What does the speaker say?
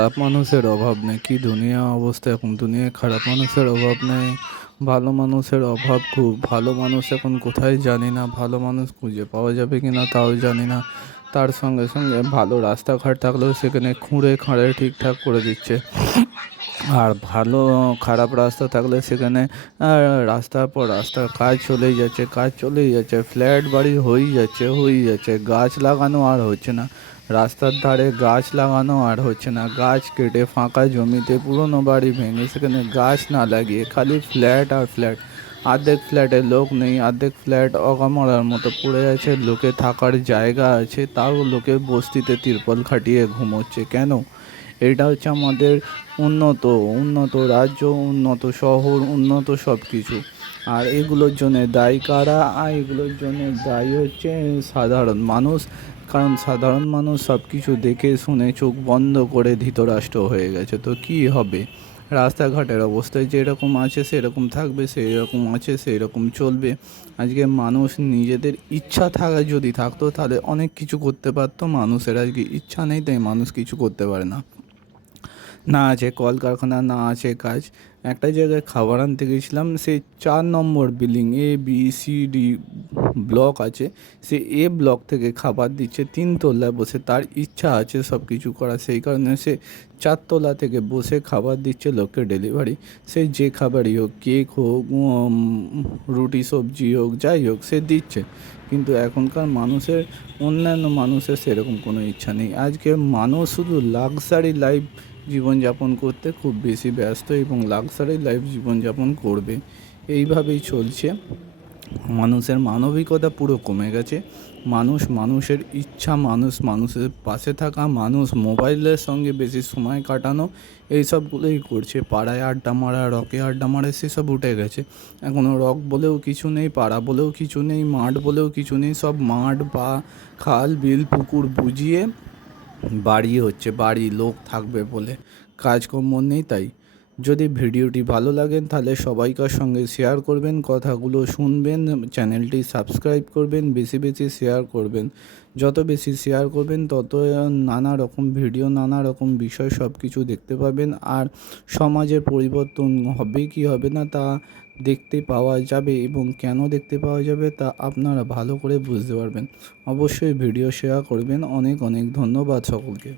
খারাপ মানুষের অভাব নেই। কি দুনিয়া অবস্থা এখন, দুনিয়ায় খারাপ মানুষের অভাব নেই, ভালো মানুষের অভাব খুব। ভালো মানুষ এখন কোথায় জানি না, ভালো মানুষ খুঁজে পাওয়া যাবে কি না তাও জানি না। তার সঙ্গে সঙ্গে ভালো রাস্তাঘাট থাকলেও সেখানে খুঁড়ে খাঁড়ে ঠিকঠাক করে দিচ্ছে। আর ভালো খারাপ রাস্তা থাকলে সেখানে রাস্তার পর রাস্তার কাজ চলেই যাচ্ছে, কাজ চলেই যাচ্ছে, ফ্ল্যাট বাড়ি হয়েই যাচ্ছে, গাছ লাগানো আর হচ্ছে না। রাস্তার ধারে গাছ লাগানো আর হচ্ছে না, গাছ কেটে ফাঁকা জমিতে পুরনো বাড়ি ভেঙে সেখানে গাছ না লাগিয়ে খালি ফ্ল্যাট আর ফ্ল্যাট। অর্ধেক ফ্ল্যাটে লোক নেই, অর্ধেক ফ্ল্যাট অগামরার মতো পড়ে আছে, লোকে থাকার জায়গা আছে তাও লোকে বস্তিতে তিরপল খাটিয়ে ঘুমোচ্ছে। কেন? এটা হচ্ছে আমাদের উন্নত উন্নত রাজ্য, উন্নত শহর, উন্নত সব কিছু। আর এগুলোর জন্যে দায়ী কারা? আর এগুলোর জন্যে দায়ী হচ্ছে সাধারণ মানুষ। কারণ সাধারণ মানুষ সব কিছু দেখে শুনে চোখ বন্ধ করে ধৃতরাষ্ট্র হয়ে গেছে। তো কী হবে? রাস্তাঘাটের অবস্থায় যেরকম আছে সেরকম থাকবে, সেই রকম আছে সেই রকম চলবে। আজকে মানুষ নিজেদের ইচ্ছা যদি থাকতো তাহলে অনেক কিছু করতে পারতো। মানুষের আজকে ইচ্ছা নেই, তাই মানুষ কিছু করতে পারে না। না আছে কলকারখানা, না আছে কাজ। একটা জায়গায় খাবার আনতে গেছিলাম, সেই 4 নম্বর বিল্ডিং, ABCD ব্লক আছে, সে ব্লক থেকে খাবার দিচ্ছে 3 তলায় বসে। তার ইচ্ছা আছে সব কিছু করা, সেই কারণে সে 4 তলা থেকে বসে খাবার দিচ্ছে লোককে ডেলিভারি। সে যে খাবারই হোক, কেক হোক, রুটি সবজি হোক, যাই হোক সে দিচ্ছে। কিন্তু এখনকার মানুষের, অন্যান্য মানুষের সেরকম কোনো ইচ্ছা নেই। আজকে মানুষ শুধু লাক্সারি লাইফ জীবনযাপন করতে খুব বেশি ব্যস্ত এবং লাক্সারি লাইফ জীবনযাপন করবে, এইভাবেই চলছে। মানুষের মানবিকতা পুরো কমে গেছে। মানুষ মানুষের ইচ্ছা, মানুষ মানুষের পাশে থাকা, মানুষ মোবাইলের সঙ্গে বেশি সময় কাটানো, এইসবগুলোই করছে। পাড়ায় আড্ডা মারা, রকে আড্ডা মারা সেসব উঠে গেছে। এখনও রক বলেও কিছু নেই, পাড়া বলেও কিছু নেই, মাঠ বলেও কিছু নেই। সব মাঠ বা খাল বিল পুকুর বুঝিয়ে বাড়ি হচ্ছে, বাড়ি লোক থাকবে বলে, কাজকর্ম নেই। তাই যদি ভিডিওটি ভালো লাগেন তাহলে সবাইকার সঙ্গে শেয়ার করবেন, কথাগুলো শুনবেন, চ্যানেলটি সাবস্ক্রাইব করবেন, বেশি বেশি শেয়ার করবেন। যত বেশি শেয়ার করবেন তত নানা রকম ভিডিও, নানা রকম বিষয় সব কিছু দেখতে পাবেন। আর সমাজের পরিবর্তন হবে কি হবে না তা দেখতে পাওয়া যাবে, এবং কেন দেখতে পাওয়া যাবে তা আপনারা ভালো করে বুঝতে পারবেন। অবশ্যই ভিডিও শেয়ার করবেন। অনেক অনেক ধন্যবাদ সকলকে।